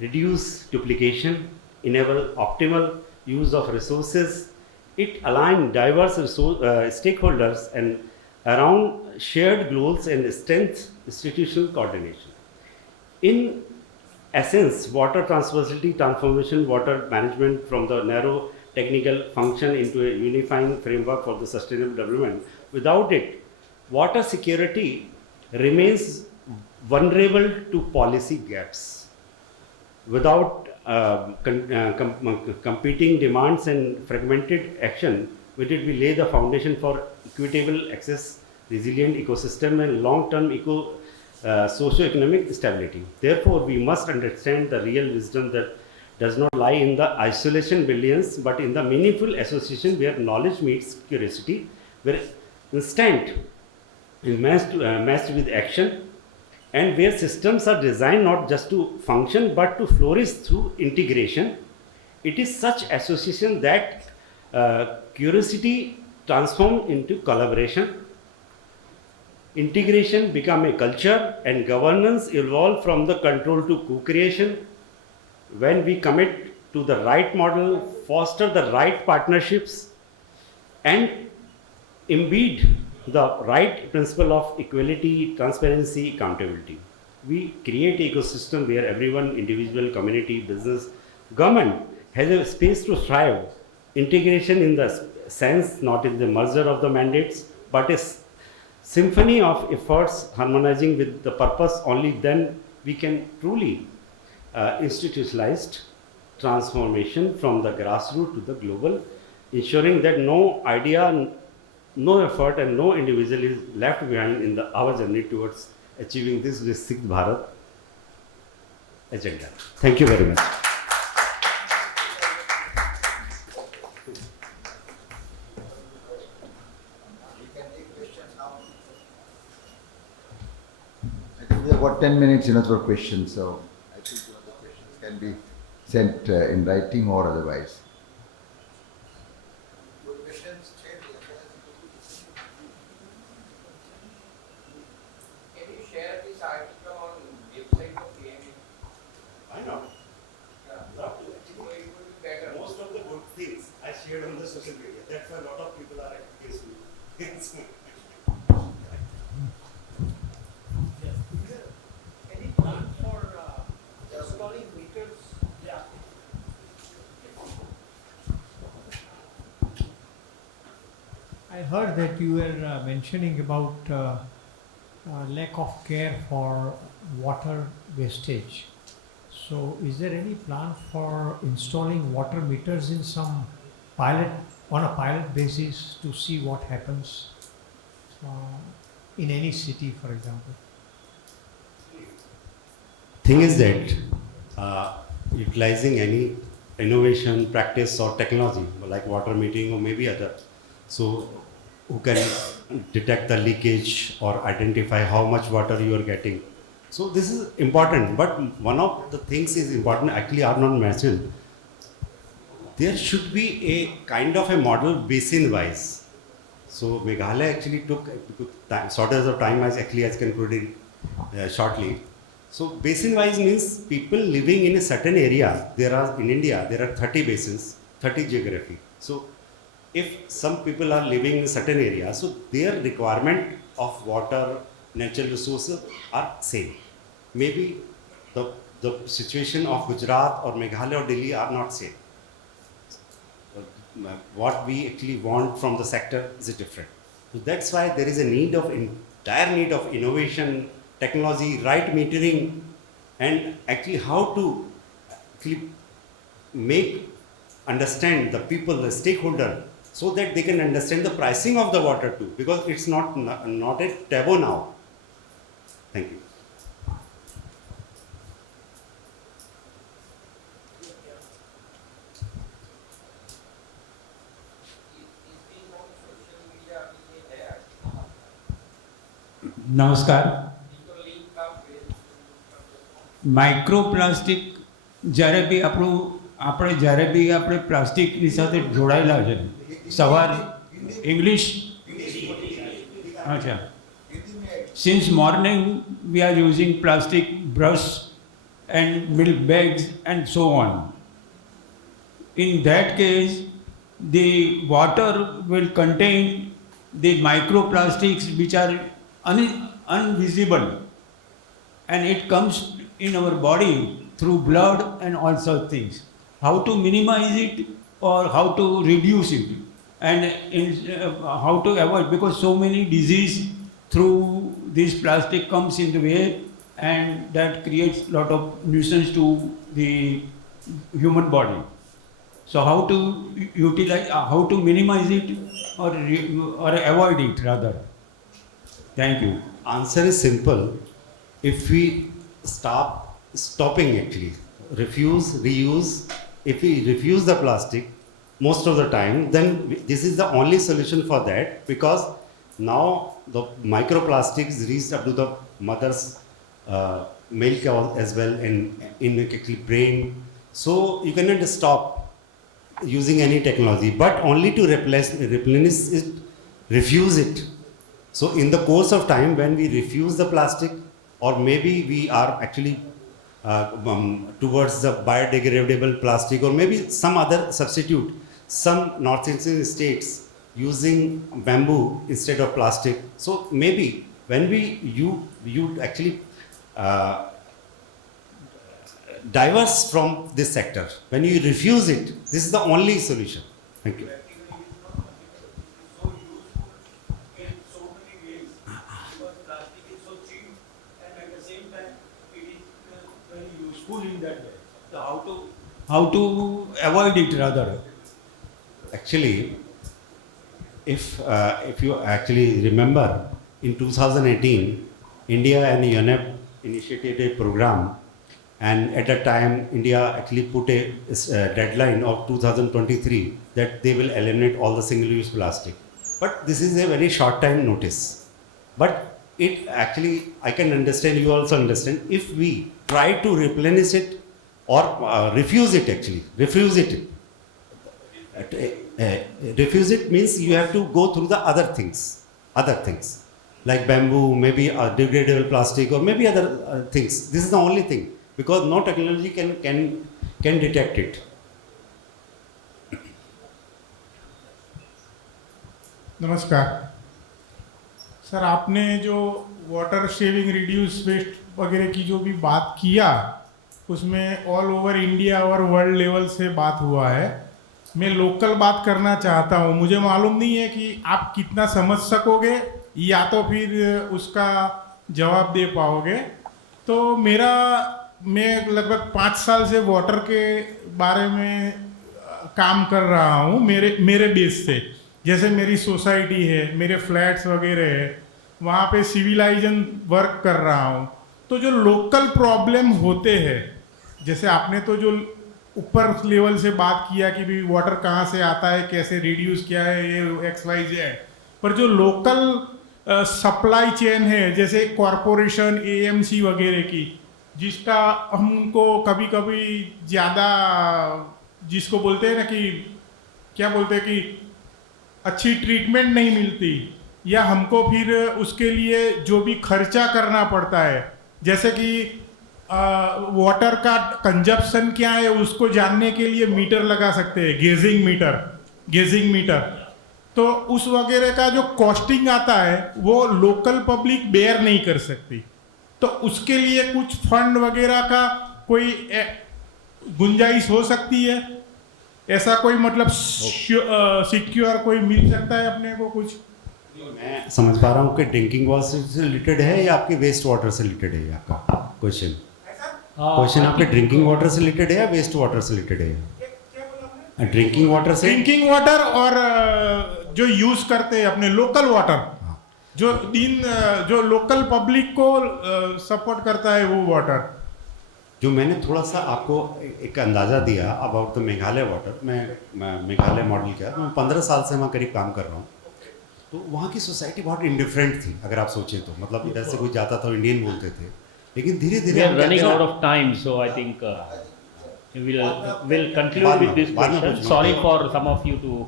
reduce duplication, enable optimal use of resources. It aligns diverse stakeholders and around shared goals and strengths institutional coordination. In essence, water transversality transformation water management from the narrow technical function into a unifying framework for the sustainable development. Without it, water security remains vulnerable to policy gaps. Without competing demands and fragmented action, which will lay the foundation for equitable access, resilient ecosystem, and long-term socio-economic stability. Therefore, we must understand the real wisdom that does not lie in the isolation billions, but in the meaningful association where knowledge meets curiosity, where instinct is matched with action, and where systems are designed not just to function but to flourish through integration. It is such association that curiosity transforms into collaboration, integration become a culture, and governance evolve from the control to co-creation. When we commit to the right model, foster the right partnerships, and embed the right principle of equality, transparency, accountability, we create an ecosystem where everyone, individual, community, business, government, has a space to thrive. Integration in the sense, not in the merger of the mandates, but a symphony of efforts harmonizing with the purpose. Only then we can truly institutionalized transformation from the grassroots to the global, ensuring that no idea, no effort, and no individual is left behind in our journey towards achieving this Viksit Bharat agenda. Thank you very much. I think we have got 10 minutes for questions, so I think the questions can be sent in writing or otherwise. Can you share this article on website of PMA? I know. Yeah. Love to. So it would be better. Most of the good things I shared on the social media. That's why a lot of people are against me. Any plan for installing meters? Yeah. I heard that you were mentioning about lack of care for water wastage. So, is there any plan for installing water meters in some on a pilot basis to see what happens in any city, for example? thing is that utilizing any innovation, practice, or technology like water metering or maybe other, so who can detect the leakage or identify how much water you are getting. So this is important, but one of the things is important actually are not mentioned. There should be a kind of a model basin wise. So Meghalaya actually took shortage of time as actually as concluded shortly. So basin wise means people living in a certain area. There are in India there are 30 basins, 30 geography. So if some people are living in a certain area, so their requirement of water, natural resources are same. Maybe the situation of Gujarat or Meghalaya or Delhi are not same. What we actually want from the sector is different. So that's why there is a need of dire need of innovation, technology, right metering, and actually how to actually make understand the people, the stakeholder, so that they can understand the pricing of the water too, because it's not a taboo now. Thank you. નમસ્કાર. Microplastic જ્યારે બી આપણે પ્લાસ્ટિકની સાથે જોડાયેલા છે સવાર English અચ્છા since morning we are using plastic brush and milk bags and so on. In that case, the water will contain the microplastics which are invisible, and it comes in our body through blood and all such things. How to minimize it or how to reduce it, and how to avoid, because so many disease through this plastic comes in the way, and that creates lot of nuisance to the human body. So how to utilize, how to minimize it or avoid it rather. Thank you. Answer is simple. If we stopping actually, refuse, reuse, if we refuse the plastic most of the time, then this is the only solution for that, because now the microplastics reach up to the mother's milk as well and in actually brain. So you cannot stop using any technology, but only to replenish it, refuse it. So in the course of time, when we refuse the plastic, or maybe we are actually towards the biodegradable plastic, or maybe some other substitute, some North Indian states using bamboo instead of plastic. So maybe when you actually diverse from this sector, when you refuse it, this is the only solution. Thank you. In that way. So how to avoid it rather? Actually, if you actually remember, in 2018, India and UNEP initiated a program, and at that time, India actually put a deadline of 2023 that they will eliminate all the single-use plastic. But this is a very short time notice. But it actually, I can understand, you also understand, if we try to replenish it or refuse it actually, refuse it. Refuse it means you have to go through the other things like bamboo, maybe degradable plastic, or maybe other things. This is the only thing, because no technology can detect it. नमस्कार sir, आपने जो water shaving, reduce waste वगैरह की जो भी बात किया, उसमें ऑल ओवर इंडिया और वर्ल्ड लेवल से बात हुआ है. मैं लोकल बात करना चाहता हूँ. मुझे मालूम नहीं है कि आप कितना समझ सकोगे या तो फिर उसका जवाब दे पाओगे. तो मैं लगभग 5 साल से वाटर के बारे में काम कर रहा हूँ मेरे बेस से. जैसे मेरी सोसाइटी है, मेरे फ्लैट्स वगैरह है, वहाँ पे सिविलाइजेशन वर्क कर रहा हूँ. तो जो लोकल प्रॉब्लम होते हैं, जैसे आपने तो जो ऊपर लेवल से बात किया कि भी वाटर कहाँ से आता है, कैसे रिड्यूस किया है, ये XYZ, पर जो लोकल सप्लाई चेन है, जैसे कॉरपोरेशन, AMC वगैरह की, जिसका हमको कभी कभी ज़्यादा, जिसको बोलते हैं ना कि क्या बोलते हैं कि अच्छी ट्रीटमेंट नहीं मिलती, या हमको फिर उसके लिए जो भी खर्चा करना पड़ता है, जैसे कि वाटर का कंजप्शन क्या है उसको जानने के लिए मीटर लगा सकते हैं, गेजिंग मीटर, तो उस वगैरह का जो कॉस्टिंग आता है वो लोकल पब्लिक बेयर नहीं कर सकती। तो उसके लिए कुछ फंड वगैरह का कोई गुंजाइश हो सकती है, ऐसा कोई मतलब सिक्योर कोई मिल सकता है अपने को कुछ? मैं समझ पा रहा हूँ कि ड्रिंकिंग वाटर से रिलेटेड है या आपके वेस्ट वाटर से रिलेटेड है आपका क्वेश्चन? क्वेश्चन आपके ड्रिंकिंग वाटर से रिलेटेड है या वेस्ट वाटर से रिलेटेड है? ड्रिंकिंग वाटर से, ड्रिंकिंग वाटर और जो यूज करते हैं अपने लोकल वाटर, जो लोकल पब्लिक को सपोर्ट करता है वो वाटर। जो मैंने थोड़ा सा आपको एक अंदाज़ा दिया अबाउट द मेघालय वाटर, मैं मेघालय मॉडल क्या, मैं 15 साल से वहाँ करीब काम कर रहा हूँ, तो वहाँ की सोसाइटी बहुत इंडिफरेंट थी अगर आप सोचें तो, मतलब इधर से कोई जाता था इंडियन बोलते थे, लेकिन धीरे धीरे We are running out of time, so I think we'll conclude with this question. Sorry for some of you to.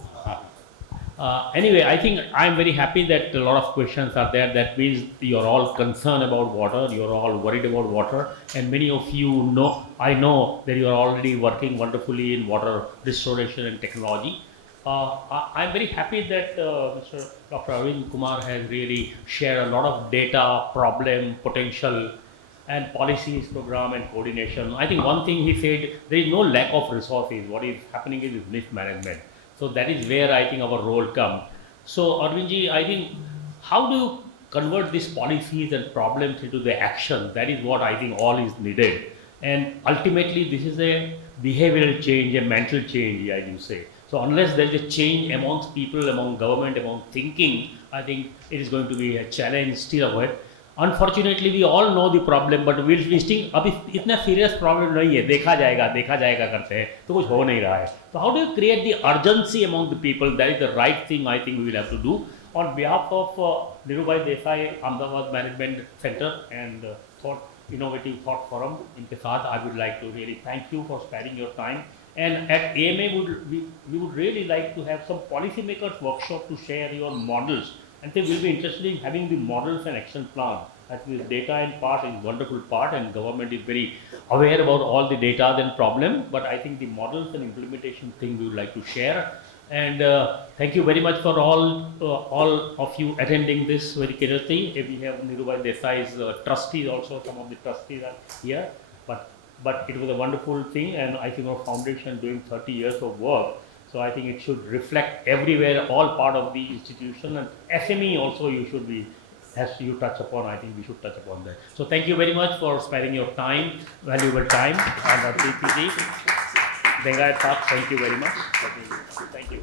Anyway, I think I'm very happy that a lot of questions are there. That means you're all concerned about water, you're all worried about water, and many of you know, I know that you're already working wonderfully in water restoration and technology. I'm very happy that Mr. Dr. Arvind Kumar has really shared a lot of data, problem, potential, and policies, program, and coordination. I think one thing he said, there is no lack of resources. What is happening is mismanagement. So that is where I think our role comes. So Arvindji, I think how do you convert these policies and problems into the action? That is what I think all is needed. And ultimately, this is a behavioral change, a mental change, as you say. So unless there is a change amongst people, among government, among thinking, I think it is going to be a challenge still ahead. Unfortunately, we all know the problem, but we still अभी इतना serious problem नहीं है, देखा जाएगा करते हैं, तो कुछ हो नहीं रहा है. So how do you create the urgency among the people? That is the right thing I think we will have to do. On behalf of Dhirubhai Desai, Ahmedabad Management Center and Innovative Thought Forum, इनके साथ I would like to really thank you for sparing your time. And at AMA, we would really like to have some policymakers workshop to share your models. And they will be interested in having the models and action plan. I think the data and part is wonderful part, and government is very aware about all the data and problem. But I think the models and implementation thing we would like to share. And thank you very much for all of you attending this very courtesy. We have Dhirubhai Desai's trustees also. Some of the trustees are here. But it was a wonderful thing, and I think our foundation doing 30 years of work. So I think it should reflect everywhere, all part of the institution, and SME also you touch upon. I think we should touch upon that. So thank you very much for sparing your time, valuable time, and our TPG. Dengayat Saab, thank you very much. Thank you.